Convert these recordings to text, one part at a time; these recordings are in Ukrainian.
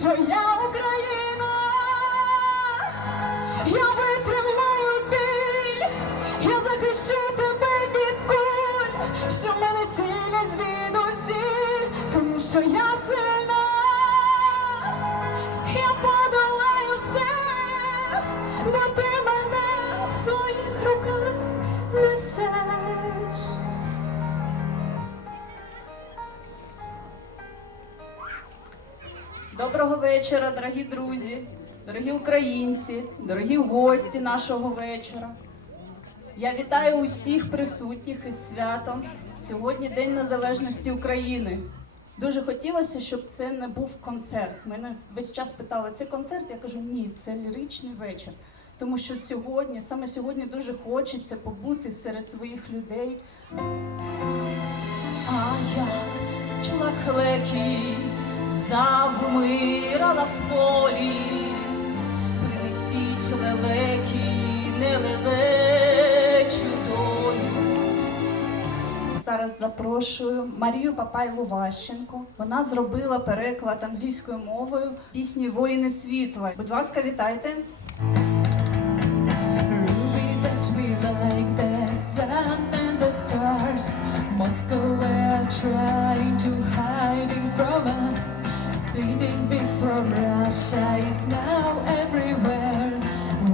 що я Україна, я витримаю біль, я захищу тебе від куль, що мене цілять звідусіль, тому що я Доброго вечора, дорогі друзі, дорогі українці, дорогі гості нашого вечора. Я вітаю усіх присутніх із святом. Сьогодні День Незалежності України. Дуже хотілося, щоб це не був концерт. Мене весь час питали, це концерт? Я кажу, ні, це ліричний вечір. Тому що сьогодні, саме сьогодні, дуже хочеться побути серед своїх людей. А як чула клекі, завмирала в полі, принесіть лелеки, не лелечу долю. Зараз запрошую Марію Папайлу Ващенко. Вона зробила переклад англійською мовою пісні Воїни світла. Будь ласка, вітайте. Like the sun and trying to hide it from us. Bleeding pigs from Russia is now everywhere.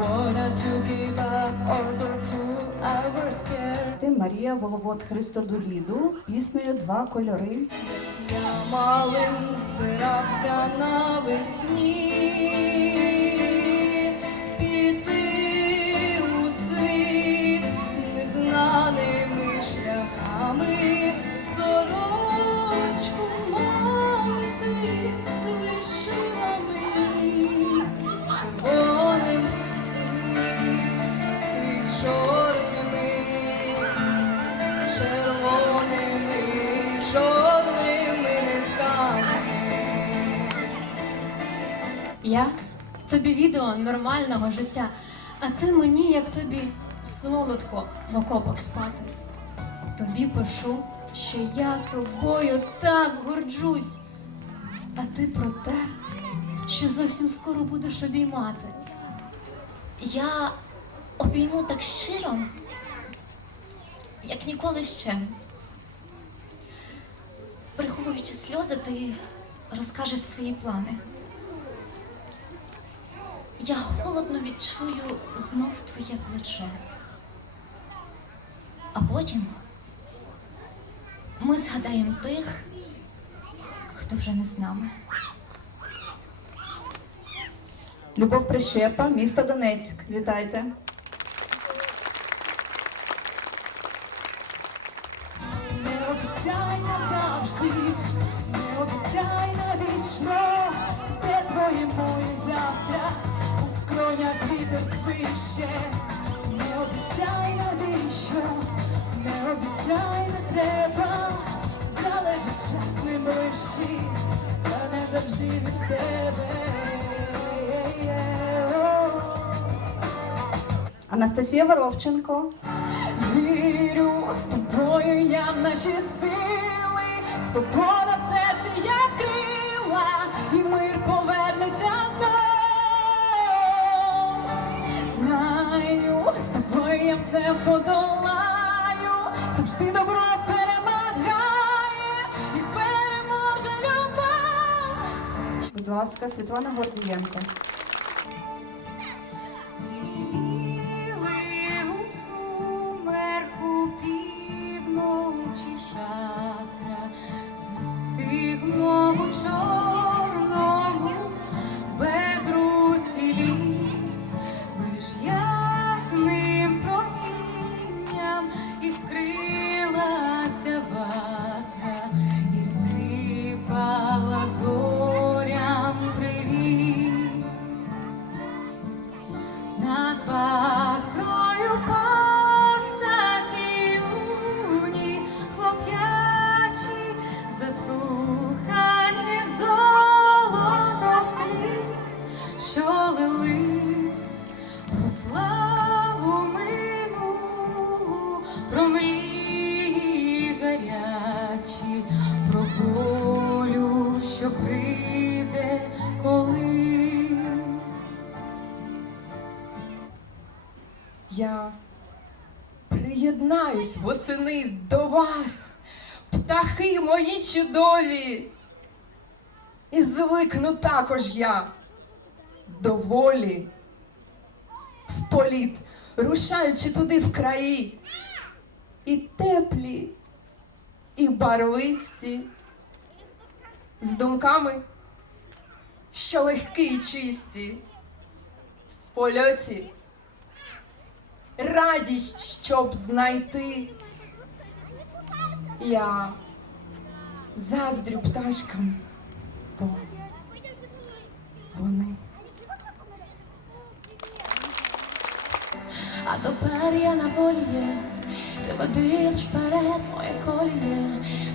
Wanted to give up order to our scare. Ти Марія Воловод Христодуліду піснею Два кольори. Я малим збирався навесні піти у світ незнаними шляхами сорочку лишила мені червоним і чорними червоними і чорними нитками. Я тобі відео нормального життя, а ти мені, як тобі, солодко в окопах спати. Тобі пишу, що я тобою так горджусь, а ти про те, що зовсім скоро будеш обіймати. Я обійму так щиро, як ніколи ще. Приховуючи сльози, ти розкажеш свої плани. Я холодно відчую знов твоє плече. А потім ми згадаємо тих, хто вже не з нами. Любов Прищепа, місто Донецьк. Вітайте. Не обіцяй назавжди, не обіцяй навічно, де твоє моє завтра, у скронях вітер свище, не обіцяй навіщо, не обіцяй не треба, час не ближчий, та не завжди від тебе. Анастасія Воровченко. Вірю з тобою я в наші сили, свобода в серці як крила, і мир повернеться знов. Знаю, з тобою я все подолаю, завжди добро Будь ласка, Світлана Гордієнко. Я приєднаюсь восени до вас, птахи мої чудові. І звикну також я до волі. В політ, рушаючи туди в краї, і теплі, і барвисті, з думками, що легкі й чисті, в польоті радість, щоб знайти. Я заздрю пташкам, бо вони. А тепер я на волі є. Ти веди вперед, моє коліє.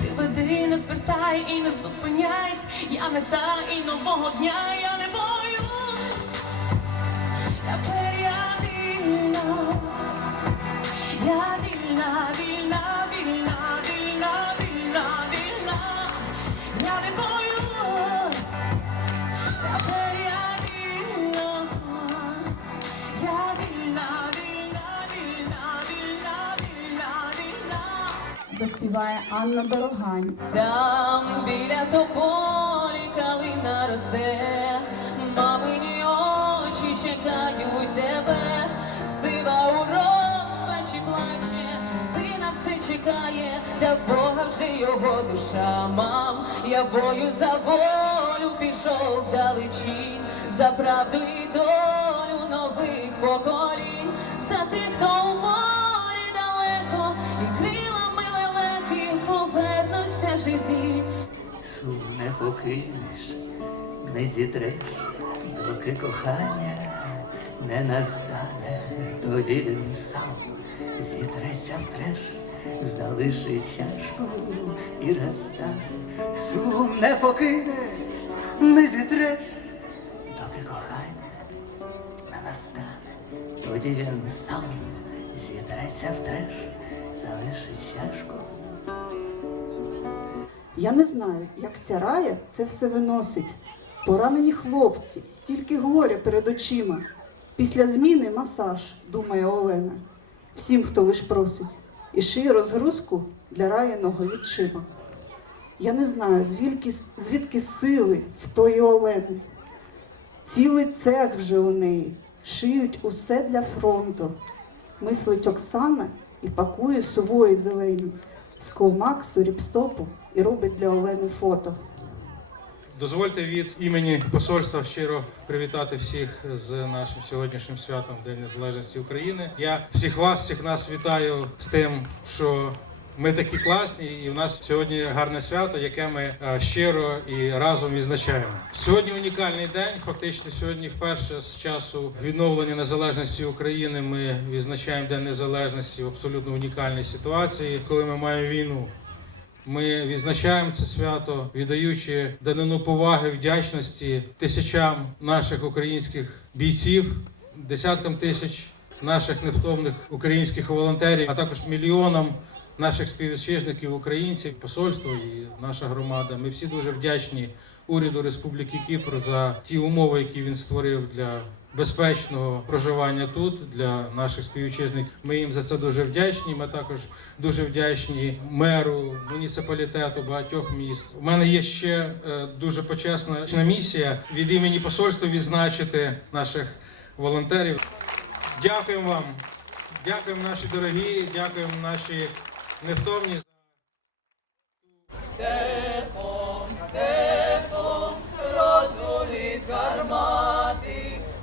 Ти веди, не звертай і не зупиняйся. Я не та і нового дня я не боюсь. Заспіває Анна Дорогань. Там біля тополі калина росте, мамині очі чекають тебе, сива у розпачі плаче, сина все чекає, та Бога вже його душа, мам, я бою за волю пішов вдалечінь, за правду і долю нових поколінь, живі. Сум не покинеш, не зітреш, доки кохання не настане, тоді він сам зітреться в треш, залишить чашку і розстане. Сум не покинеш, не зітреш, доки кохання не настане, тоді він сам зітреться в треш, залишить чашку. Я не знаю, як ця рая це все виносить. Поранені хлопці, стільки горя перед очима. Після зміни масаж, думає Олена. Всім, хто лиш просить, і шиє розгрузку для раяного відчима. Я не знаю, звідки, звідки сили в тої Олени. Цілий цех вже у неї, шиють усе для фронту. Мислить Оксана і пакує сувої зелені з колмаксу, ріпстопу і робить для Олени фото. Дозвольте від імені посольства щиро привітати всіх з нашим сьогоднішнім святом День Незалежності України. Я всіх вас, всіх нас вітаю з тим, що ми такі класні, і в нас сьогодні гарне свято, яке ми е, щиро і разом відзначаємо. Сьогодні унікальний день. Фактично, сьогодні вперше з часу відновлення незалежності України ми відзначаємо День Незалежності в абсолютно унікальній ситуації, коли ми маємо війну. Ми відзначаємо це свято, віддаючи данину поваги, вдячності тисячам наших українських бійців, десяткам тисяч наших невтомних українських волонтерів, а також мільйонам наших співвітчизників, українців, посольство і наша громада. Ми всі дуже вдячні уряду Республіки Кіпр за ті умови, які він створив для безпечного проживання тут для наших співвітчизників. Ми їм за це дуже вдячні. Ми також дуже вдячні меру муніципалітету багатьох міст. У мене є ще е, дуже почесна місія від імені посольства відзначити наших волонтерів. Дякуємо вам, дякуємо наші дорогі, дякуємо наші невтомні.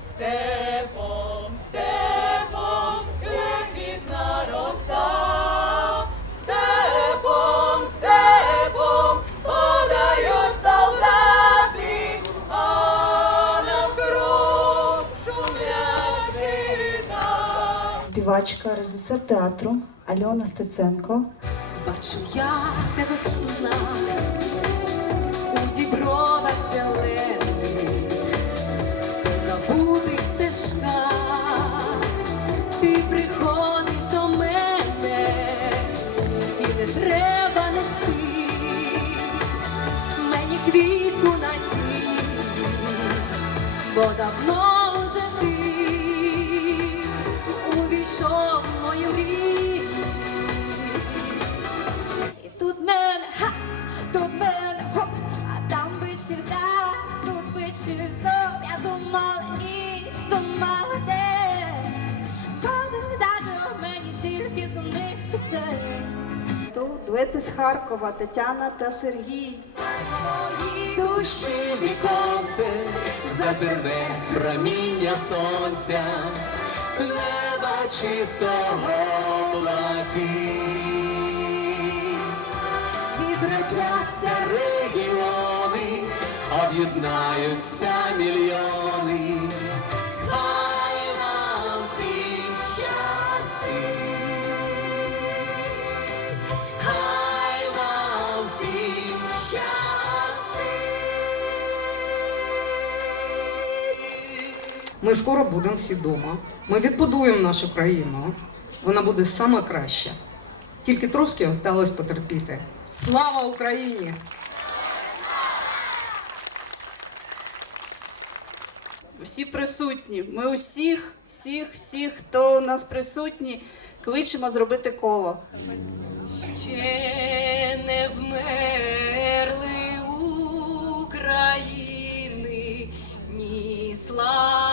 Степом, степом, крикіт наростав, степом, степом, подають солдати, а навкруг шумлять віта. Співачка, режисер театру Альона Стеценко. Бачу я тебе в снах, у дібровах зелених, забутих стежках, ти приходиш до мене, і не треба нести мені квітку надії, бо давно дуети з Харкова, Тетяна та Сергій. Душі віконце, зазирне проміння сонця, неба чистого блакить. Відродяться регіони, об'єднаються мільйони. Ми скоро будемо всі вдома. Ми відбудуємо нашу країну. Вона буде саме краща. Тільки трошки осталось потерпіти. Слава Україні! Всі присутні. Ми усіх, всіх, всіх, хто у нас присутні, кличемо зробити коло. Ще не вмерли України, ні слава.